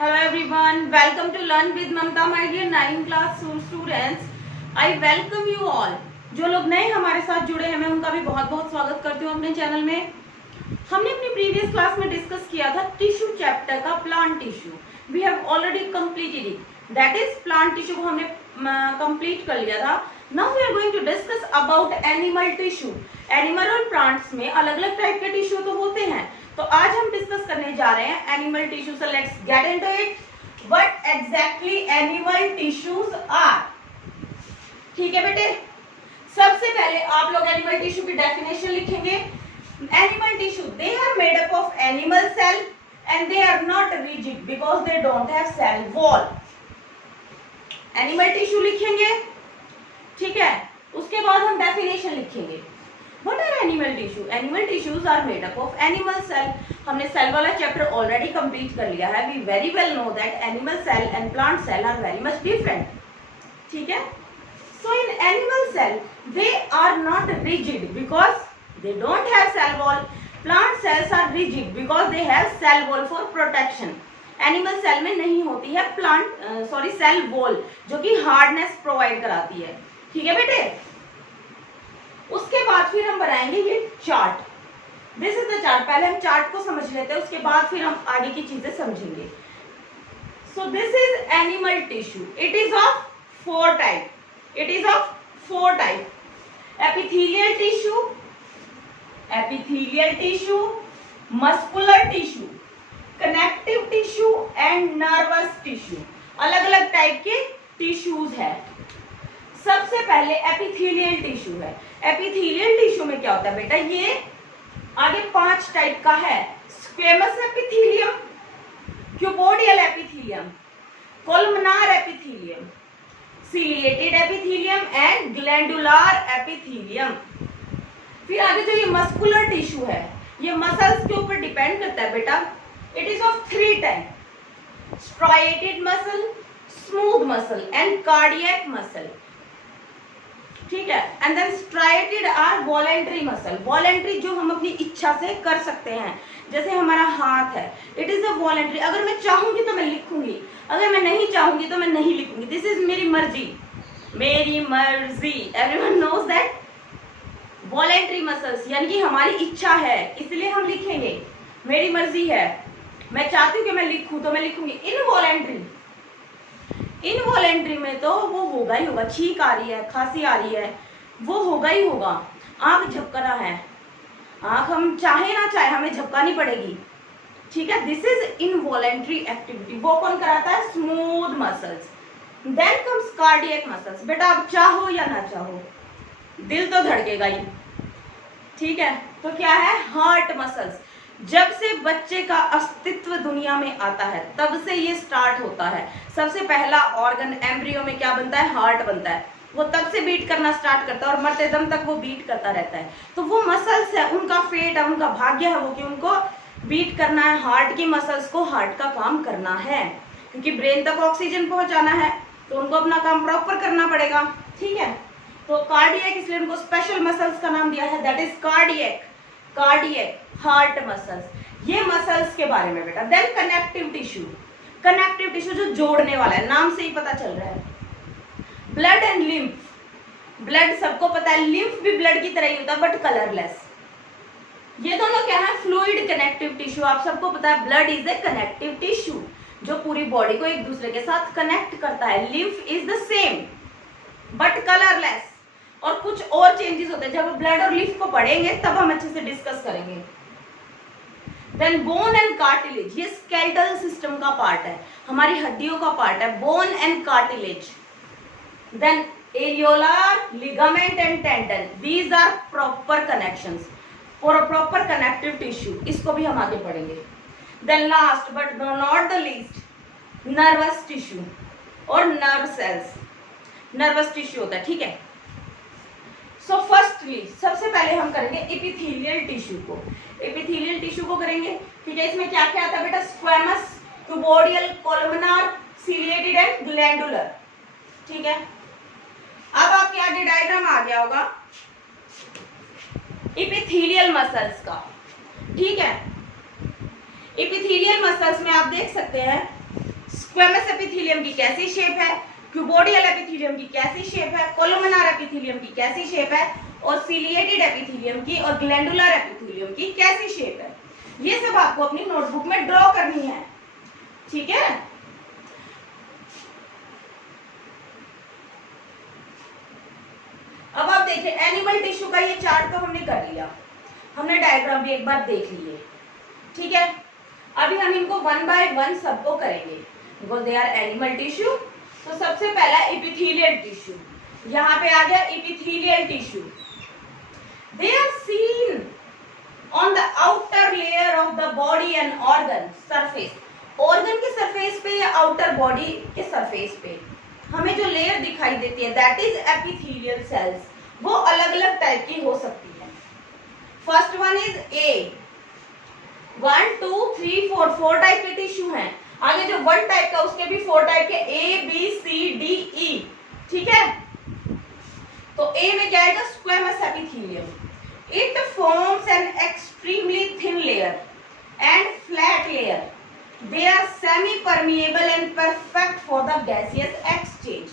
Hello everyone, welcome to Learn with Mamta, my dear 9th class students. I welcome you all. जो लोग नए हमारे साथ जुड़े हैं मैं उनका भी बहुत बहुत स्वागत करती हूँ अपने चैनल में। हमने अपनी प्रीवियस क्लास में डिस्कस किया था टिश्यू चैप्टर का plant tissue. We have already completed it. That is plant tissue को हमने कंप्लीट कर लिया था. Now we are going to discuss about animal tissue. Animal और प्लांट्स में अलग अलग टाइप के टिश्यू तो होते हैं, तो आज हम डिस्कस करने जा रहे हैं animal tissue. So let's get into it. What exactly animal tissues are. ठीक है बेटे, सबसे पहले आप लोग एनिमल टिश्यू की डेफिनेशन लिखेंगे. Animal tissue, they are made up of animal cell and they are not rigid because they don't have cell wall. Animal tissue लिखेंगे, ठीक है. उसके बाद हम डेफिनेशन लिखेंगे. What are animal tissue? Animal tissues are made up of animal cell. हमने cell वाला chapter already complete कर लिया है. We very well know that animal cell and plant cell are very much different. ठीक है. So in animal cell they are not rigid because they don't have cell wall. Plant cells are rigid because they have cell wall for protection. Animal cell में नहीं होती है cell wall जो कि hardness provide कराती है. ठीक है बेटे. उसके बाद फिर हम बनाएंगे ये chart. This is the chart. पहले हम चार्ट को समझ लेते हैं, उसके बाद फिर हम आगे की चीजें समझेंगे. So this is animal tissue. It is of four type. Epithelial tissue, muscular tissue, connective tissue and nervous tissue. अलग अलग टाइप के टिश्यूज है. सबसे पहले एपिथेलियल टिश्यू है. एपिथेलियल टिश्यू में क्या होता है बेटा, ये आगे 5 टाइप का है. Squamous epithelium, cuboidal epithelium, columnar epithelium, ciliated epithelium and glandular epithelium. फिर आगे जो ये मस्कुलर टिश्यू है, ये मसल्स के ऊपर डिपेंड करता है बेटा. It is of 3 type. Striated muscle, smooth muscle and cardiac muscle. ठीक है. And then striated are voluntary muscle. Voluntary जो हम अपनी इच्छा से कर सकते हैं, जैसे हमारा हाथ है. It is a voluntary. अगर मैं चाहूंगी तो मैं लिखूंगी, अगर मैं नहीं चाहूंगी तो मैं नहीं लिखूंगी. दिस इज मेरी मर्जी. Everyone knows that. Voluntary muscles यानी कि हमारी इच्छा है इसलिए हम लिखेंगे. मेरी मर्जी है, मैं चाहती हूँ कि मैं लिखूं तो मैं लिखूंगी. इनवॉलेंट्री में तो वो होगा ही होगा. छींक आ रही है, खांसी आ रही है, वो होगा ही होगा. आंख झपकना है, आंख हम चाहे ना चाहे हमें झपकानी पड़ेगी. ठीक है. This is involuntary activity. वो कौन कराता है? Smooth muscles. Then comes cardiac muscles. बेटा आप चाहो या ना चाहो दिल तो धड़केगा ही. ठीक है. तो क्या है? Heart muscles. जब से बच्चे का अस्तित्व दुनिया में आता है तब से ये स्टार्ट होता है. सबसे पहला ऑर्गन एम्ब्रियो में क्या बनता है? हार्ट बनता है. वो तब से बीट करना स्टार्ट करता है और मरते दम तक वो बीट करता रहता है. तो वो मसल्स है, उनका फेट है, उनका भाग्य है वो कि उनको बीट करना है. हार्ट की मसल्स को हार्ट का काम करना है क्योंकि ब्रेन तक ऑक्सीजन पहुंचाना है, तो उनको अपना काम प्रॉपर करना पड़ेगा. ठीक है. तो कार्डियक इसलिए उनको स्पेशल मसल्स का नाम दिया है. That is cardiac heart muscles. ये मसल्स के बारे में बेटा. देन कनेक्टिव टिश्यू जो जोड़ने वाला है, नाम से ही पता चल रहा है. Blood and lymph. ब्लड सबको पता है, लिम्फ भी ब्लड की तरह ही होता है बट कलरलेस. ये दोनों क्या है? Fluid connective tissue. आप सबको पता है blood is a connective tissue जो पूरी बॉडी को एक दूसरे के साथ कनेक्ट करता है. Lymph is the same but colourless. और कुछ और चेंजेस होते हैं. जब ब्लड और लिम्फ को पढ़ेंगे तब हम अच्छे से डिस्कस करेंगे. Then bone and cartilage. ये स्केलेटल सिस्टम का पार्ट है, हमारी हड्डियों का पार्ट है. Bone and cartilage. Then areolar, ligament and tendon. These are proper connections for proper connective tissue. इसको भी हम आगे पढ़ेंगे. Then last but not the least, nervous tissue और नर्व सेल्स. नर्वस टिश्यू होता है. ठीक है. सो फर्स्टली सबसे पहले हम करेंगे एपिथेलियल टिश्यू को करेंगे. ठीक है. इसमें क्या क्या आता है बेटा? Squamous, cuboidal, columnar, ciliated and glandular. ठीक है. अब आपके आगे डायग्राम आ गया होगा एपिथेलियल मसल्स का. ठीक है. एपिथेलियल मसल्स में आप देख सकते हैं स्क्वेमस एपिथेलियम की कैसी शेप है, क्यूबोडियल एपिथेलियम की कैसी शेप है, कोलुमिनार एपिथेलियम की कैसी शेप है, और सिलिएटेड एपिथेलियम की और ग्लैंडुलर एपिथेलियम की कैसी शेप है, ये सब आपको अपनी नोटबुक में ड्रॉ करनी है। ठीक है, अब आप देखिए एनिमल टिश्यू का ये चार्ट तो हमने कर लिया, हमने डायग्राम भी एक बार देख लिए। ठीक है, अभी हम इनको वन बाय वन सबको करेंगे because they are animal tissue. तो सबसे पहला एपिथेलियल टिश्यू, यहाँ पे आ गया epithelial tissue. They are seen on the outer layer of the body and organ surface. Organ के सरफेस पे या आउटर बॉडी के सरफेस पे हमें जो लेयर दिखाई देती है दैट इज एपिथेलियल सेल्स। वो अलग अलग टाइप की हो सकती है। First one is a, 1 2 3 4 4 type के टिश्यू हैं। आगे जो 1 टाइप का उसके भी 4 टाइप के A B C D E. ठीक है, तो ए में क्या आएगा, squamous epithelium. It forms an extremely thin layer and flat layer. They are semi-permeable and perfect for the gaseous exchange।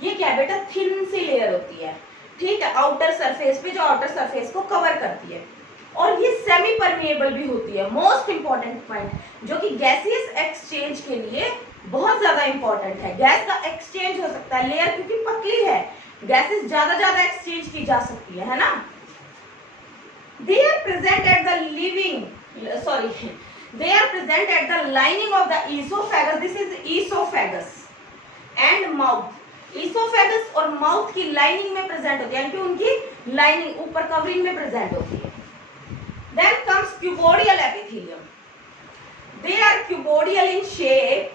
ये क्या है बेटा, थिन सी लेयर होती है। ठीक है, आउटर सरफेस पे जो आउटर सरफेस को कवर करती है, और ये सेमी परमिएबल भी होती है। मोस्ट इंपॉर्टेंट पॉइंट जो कि गैसियस एक्सचेंज के लिए बहुत ज्यादा इंपॉर्टेंट है। गैस का एक्सचेंज हो सकता है, लेयर क्योंकि पतली है, गैसेस ज्यादा एक्सचेंज की जा सकती है ना। They are present at the They are present at the lining of the esophagus. This is esophagus and mouth. Esophagus और mouth की lining में present होती है, यानी कि उनकी lining ऊपर covering में present होती है। Then comes cuboidal epithelium. They are cuboidal in shape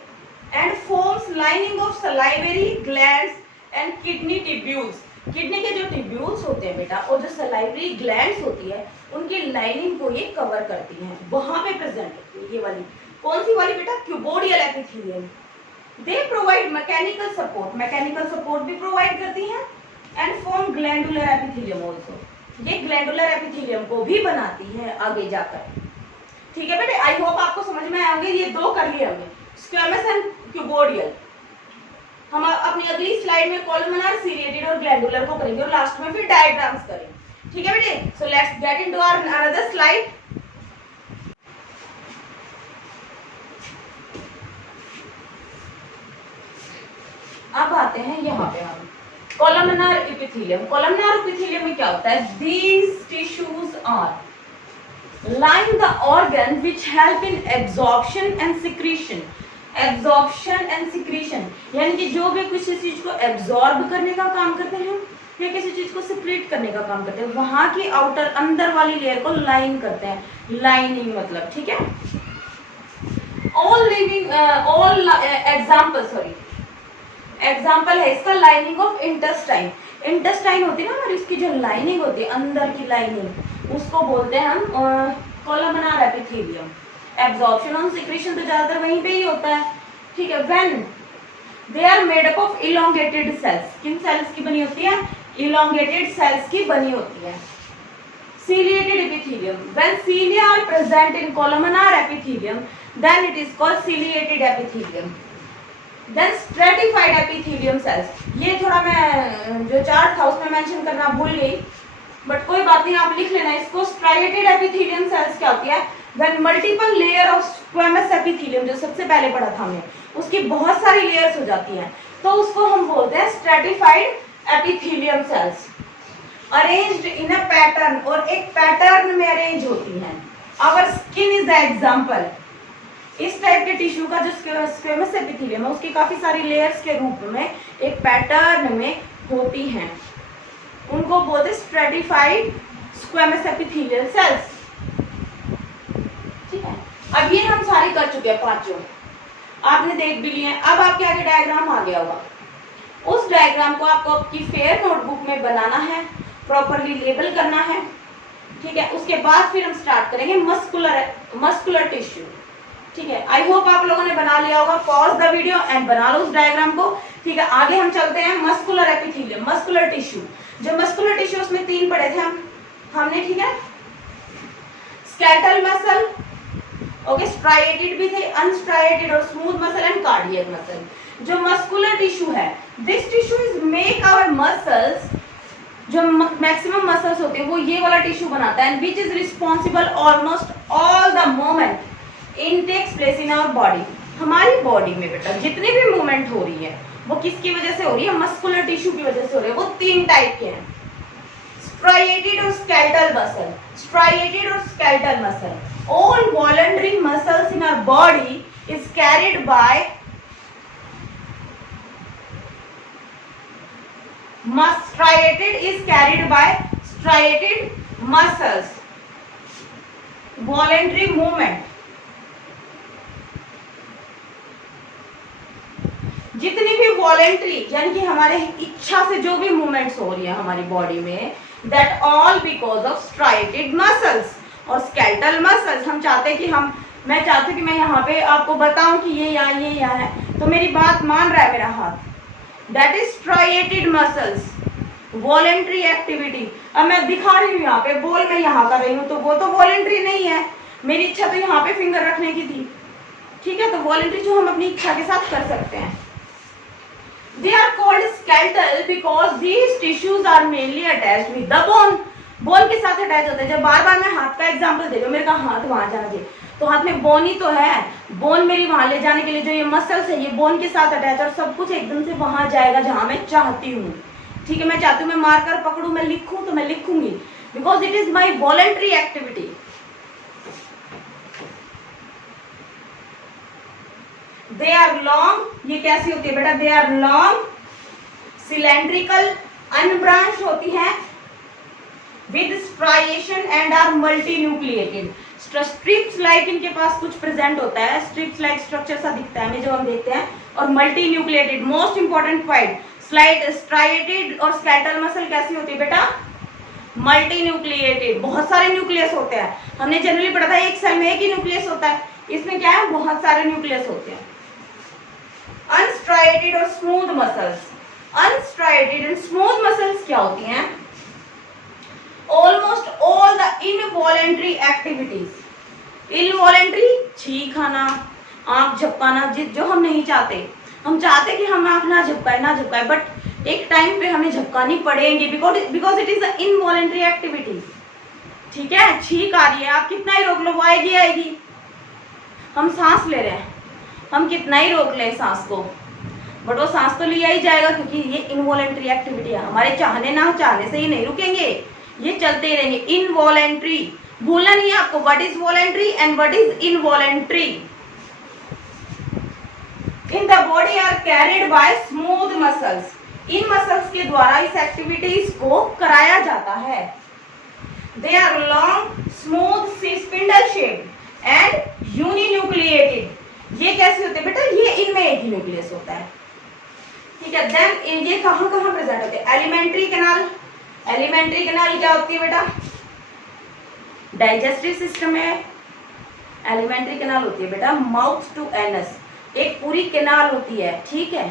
and forms lining of salivary glands and kidney tubules. Kidney के जो ट्यूब्यूल्स होते हैं बेटा, और जो सलाइवरी ग्लैंड्स होती है, उनकी लाइनिंग को ये कवर करती हैं, वहां पे प्रेजेंट होती है। ये वाली कौन सी वाली बेटा, cuboidal epithelium. They provide mechanical support भी प्रोवाइड करती हैं and form glandular epithelium also. ये ग्लैंडुलर एपिथेलियम को भी बनाती है आगे जाकर। ठीक है बेटे, आई होप आपको समझ में आएंगे। ये दो कर लिए हमने, स्क्वेमस एंड क्यूबोडियल। हम अपनी अगली स्लाइड में कोलुमिनार, सिलिएटेड और ग्लैंडुलर को करेंगे, और लास्ट में फिर डायग्राम्स करेंगे। ठीक है बेटे, so let's get into our another slide. अब आते हैं यहाँ पे हम कोलुमिनार एपिथेलियम। कोलुमिनार एपिथेलियम में क्या होता है, these tissues are line the organ which help in absorption and secretion. Absorption and secretion यानी कि जो भी किसी चीज को एब्जॉर्ब करने का काम करते हैं या किसी चीज को सिक्रीट करने का काम करते हैं, वहां की आउटर अंदर वाली लेयर को लाइन करते हैं। लाइनिंग मतलब, ठीक है। एग्जाम्पल है इसका लाइनिंग ऑफ इंटेस्टाइन। इंटेस्टाइन होती है ना हमारी, उसकी जो लाइनिंग होती है अंदर की लाइनिंग, उसको बोलते हैं हम कोलुमिनार एपिथेलियम। एब्जॉर्प्शन और सिक्रीशन तो ज्यादातर वहीं पे ही होता है। ठीक है, when they are made up of elongated cells. किन सेल्स की बनी होती है, इलोंगेटेड सेल्स की बनी होती है। ciliated epithelium, when cilia are present in columnar epithelium then it is called ciliated epithelium. Then stratified epithelium cells, ये थोड़ा मैं जो चार्ट था उसमें मेंशन करना भूल गई, बट कोई बात नहीं, आप लिख लेना इसको। striated epithelium cells क्या होती है, when multiple layer of squamous epithelium, जो सबसे पहले पढ़ा था हमने, उसकी बहुत सारी लेयर्स हो जाती हैं, तो उसको हम बोलते हैं stratified epithelium cells, arranged in a pattern, और एक पैटर्न में अरेंज होती हैं। Our skin is the example. इस टाइप के टिश्यू का जो स्क्वेमस एपिथेलियम है उसकी काफी सारी लेयर्स के रूप में एक पैटर्न में होती हैं, उनको बोलते स्ट्रेटिफाइड स्क्वेमस एपिथेलियल सेल्स। ठीक है, अब ये हम सारी कर चुके हैं, पांचों आपने देख भी लिए हैं। अब आपके आगे डायग्राम आ गया होगा, उस डायग्राम को आपको आपकी फेयर नोटबुक में बनाना है, प्रॉपरली लेबल करना है। ठीक है, उसके बाद फिर हम स्टार्ट करेंगे मस्कुलर टिश्यू। ठीक है, आई होप आप लोगों ने बना लिया होगा। पॉज द वीडियो एंड बना लो उस डायग्राम को। ठीक है, आगे हम चलते हैं मस्कुलर एपिथेलियम, मस्कुलर टिश्यू। जो मस्कुलर टिश्यू उसमें तीन पढ़े थे हमने, ठीक है, स्केलेटल मसल ओके, स्ट्राइएटेड भी थे, अनस्ट्राइएटेड और smooth muscle and cardiac muscle. जो मस्कुलर टिश्यू है, this tissue is make our muscles, जो मैक्सिमम मसल्स होते हैं वो ये वाला टिश्यू बनाता है, which is responsible almost all the movement in takes place in our body. हमारी बॉडी में बेटा जितनी भी मूवमेंट हो रही है वो किसकी वजह से हो रही है? मस्कुलर टिश्यू की वजह से हो रही है। वो 3 टाइप के हैं, स्ट्राइएटेड और स्केलेटल मसल, स्ट्राइएटेड और skeletal muscle. All voluntary muscles in our body is carried by striated is carried by striated muscles. Voluntary movement, जितनी भी वॉलेंट्री यानी कि हमारे इच्छा से जो भी मूवमेंट्स हो रही है हमारी बॉडी में, that all because of striated muscles और स्केलेटल मसल्स। हम चाहते हैं कि मैं चाहती हूँ कि मैं यहाँ पे आपको बताऊं कि ये यहाँ है, तो मेरी बात मान रहा है मेरा हाथ, that is striated muscles, voluntary activity. अब मैं दिखा रही हूँ यहाँ पे, बोल मैं यहाँ कर रही हूँ, तो वो तो वॉलेंट्री नहीं है, मेरी इच्छा तो यहाँ पे फिंगर रखने की थी, ठीक है, तो वॉलेंट्री जो हम अपनी इच्छा के साथ कर सकते हैं। They are called skeletal because these tissues are mainly attached with the bone. Bone के साथ अटैच होते हैं। जब बार बार मैं हाथ का एग्जांपल दे रही हूँ, मेरे का हाथ वहां जाना चाहिए, तो हाथ में बोन ही तो है, बोन मेरी वहां ले जाने के लिए जो ये मसल्स है ये बोन के साथ अटैच, और सब कुछ एकदम से वहां जाएगा जहां मैं चाहती हूँ, ठीक है। मैं चाहती हूँ मैं मार्कर पकड़ू, मैं लिखूं तो मैं लिखूंगी, because it is my voluntary activity. They are long, ये कैसी होती है बेटा? They are long, cylindrical, unbranched होती है, with striation and are multinucleated. Strips like इनके पास कुछ प्रेजेंट होता है, स्ट्रिप्स लाइक स्ट्रक्चर सा दिखता है हमें जो हम देखते हैं, और multinucleated. Most important point, striated और स्केलेटल मसल कैसी होती है बेटा? मल्टीन्यूक्लिएटेड, बहुत सारे न्यूक्लियस होते हैं। हमने जनरली पढ़ा था एक सेल में एक ही न्यूक्लियस होता है, इसमें क्या है? बहुत सारे न्यूक्लियस होते हैं। अनस्ट्राइएटेड और smooth muscles, unstriated and smooth muscles क्या होती हैं? Almost all the involuntary activities. Involuntary, छींक खाना, आंख झपकाना, जो हम नहीं चाहते, हम चाहते कि हम आंख ना झपकाए, बट एक टाइम पे हमें झपकानी पड़ेंगी, because it is a involuntary activity, ठीक है। छींक आ रही है, आप कितना ही रोक लो वो आएगी। हम सांस ले रहे हैं, हम कितना ही रोक लें सांस को, बट वो सांस तो लिया ही जाएगा, क्योंकि ये इनवॉलेंट्री एक्टिविटी है। हमारे चाहने ना चाहने से ये नहीं रुकेंगे, ये चलते ही रहेंगे। इनवॉलेंट्री, भूलना नहीं है आपको, what is voluntary and what is involuntary. In the body are carried by smooth muscles. इन मसल्स के द्वारा इस एक्टिविटीज को कराया जाता है। They are long, smooth, spindle shape and uninucleated. ये कैसे होते हैं बेटा? ये इनमें एक ही न्यूक्लियस होता है, ठीक है। देन ये कहाँ प्रेजेंट होते हैं? Alimentary canal. एलिमेंट्री कैनाल क्या होती है बेटा? डाइजेस्टिव सिस्टम में एलिमेंट्री कैनाल होती है बेटा, माउथ टू एनस, एक पूरी कैनाल होती है, ठीक है।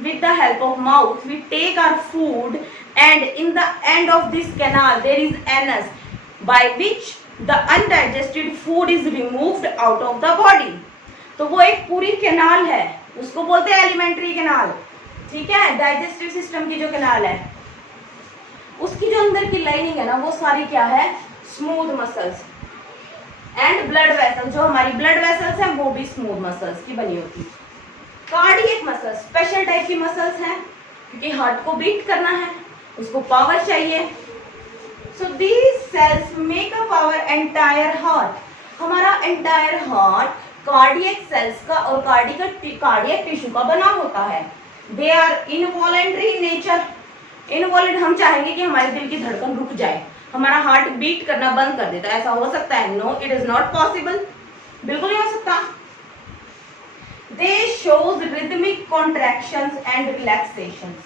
With the help of mouth we take our food and in the end of this canal there is anus by which the undigested food is removed out of the body. तो वो एक पूरी canal है, उसको बोलते हैं alimentary canal, ठीक है। डाइजेस्टिव सिस्टम की जो कैनाल है उसकी जो अंदर की लाइनिंग है ना, वो सारी क्या है? Smooth muscles and blood vessels. जो हमारी ब्लड वेसल्स हैं वो भी स्मूथ मसल्स की बनी होती है। कार्डियक मसल्स स्पेशल टाइप की मसल्स हैं, क्योंकि हार्ट को बीट करना है, उसको पावर चाहिए। So these cells make up our entire heart. हमारा एंटायर हार्ट कार्डियक सेल्स का और कार्डियक टिश्यू का बना होता है। They are involuntary in nature. Involuntary, हम चाहेंगे कि हमारे दिल की धड़कन रुक जाए, हमारा हार्ट बीट करना बंद कर देता है, ऐसा हो सकता है? No, it is not possible, बिल्कुल नहीं हो सकता। They shows rhythmic contractions and relaxations.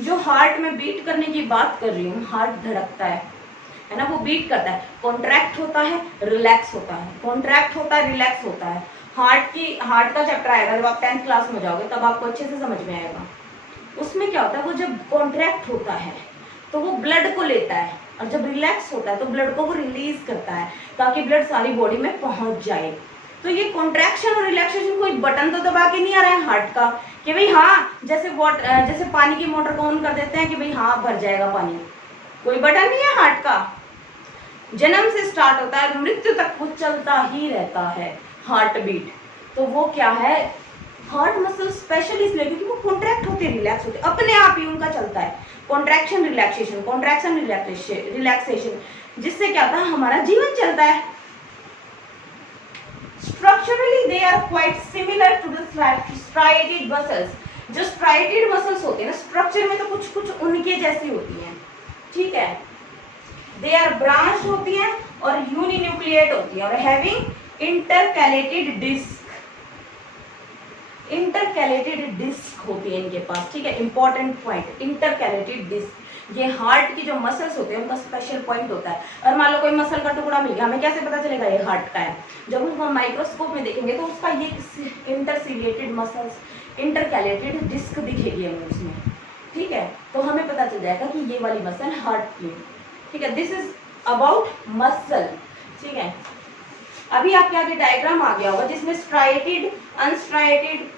जो हार्ट में बीट करने की बात कर रही हूँ, हार्ट धड़कता है ना, वो बीट करता है, कॉन्ट्रैक्ट होता है, रिलैक्स होता है, कॉन्ट्रैक्ट होता है, रिलैक्स होता है। हार्ट का चैप्टर आएगा जब आप 10th क्लास में जाओगे, तब आपको अच्छे से समझ में आएगा। उसमें क्या होता है, वो जब कॉन्ट्रैक्ट होता है तो वो ब्लड को लेता है, और जब रिलैक्स होता है तो ब्लड को वो रिलीज करता है ताकि ब्लड सारी बॉडी में पहुंच जाए। तो ये कॉन्ट्रैक्शन और रिलैक्सेशन कोई बटन तो दबा के नहीं आ रहा है हार्ट का कि भाई हाँ जैसे पानी की मोटर को ऑन कर देते हैं कि भाई हाँ भर जाएगा पानी, कोई बटन नहीं है हार्ट का। जन्म से स्टार्ट होता है, मृत्यु तक वो चलता ही रहता है हार्ट बीट। तो वो क्या है, हार्ट मसल स्पेशल इसलिए क्योंकि वो कॉन्ट्रैक्ट होते रिलैक्स होते अपने आप ही उनका चलता है। कॉन्ट्रैक्शन रिलैक्सेशन जिससे क्या होता है हमारा जीवन चलता है। Structurally they are quite similar to the striated muscles. जो striated मसल्स होते हैं ना स्ट्रक्चर में तो कुछ कुछ उनके जैसी होती हैं, ठीक है। दे आर ब्रांच होती हैं और यूनिन्यूक्लिएट होती है और हैविंग इंटरकैलेटेड डिस्क होती है इनके पास, ठीक है। इंपॉर्टेंट पॉइंट, इंटरकैलेटेड डिस्क ये हार्ट की जो मसल्स होते हैं उनका स्पेशल पॉइंट होता है। और मान लो कोई मसल का टुकड़ा मिल गया, हमें कैसे पता चलेगा ये हार्ट का है, जब उसको माइक्रोस्कोप में देखेंगे तो उसका ये इंटरसिलेटेड मसल्स, इंटरकैलेटेड डिस्क दिखेगी हमें उसमें, ठीक है। तो हमें पता चल जाएगा कि ये वाली मसल हार्ट की, ठीक है। दिस इज अबाउट मसल, ठीक है। अभी आपके आगे डायग्राम आ गया होगा जिसमें स्ट्राइटेड, अनस्ट्राइटेड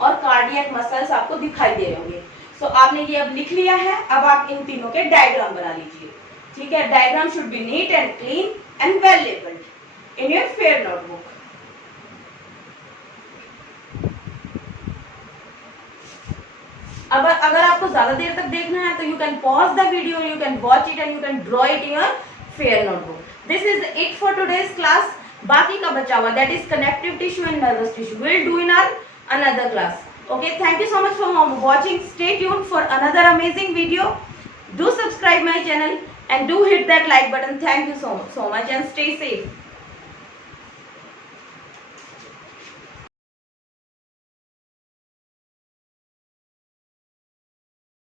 और कार्डियक मसल्स आपको दिखाई दे रहे होंगे। सो आपने ये अब लिख लिया है, अब आप इन तीनों के डायग्राम बना लीजिए, ठीक है। Diagram should be neat and clean and well labelled in your fair notebook. अब अगर आपको ज्यादा देर तक देखना है तो you can pause the video, you can watch it and you can draw it in your fair notebook. This is it for today's class. बाकी का बचा हुआ that is connective tissue and nervous tissue will do in our another class. Okay, thank you so much for watching. Stay tuned for another amazing video. Do subscribe my channel and do hit that like button. Thank you so much and stay safe.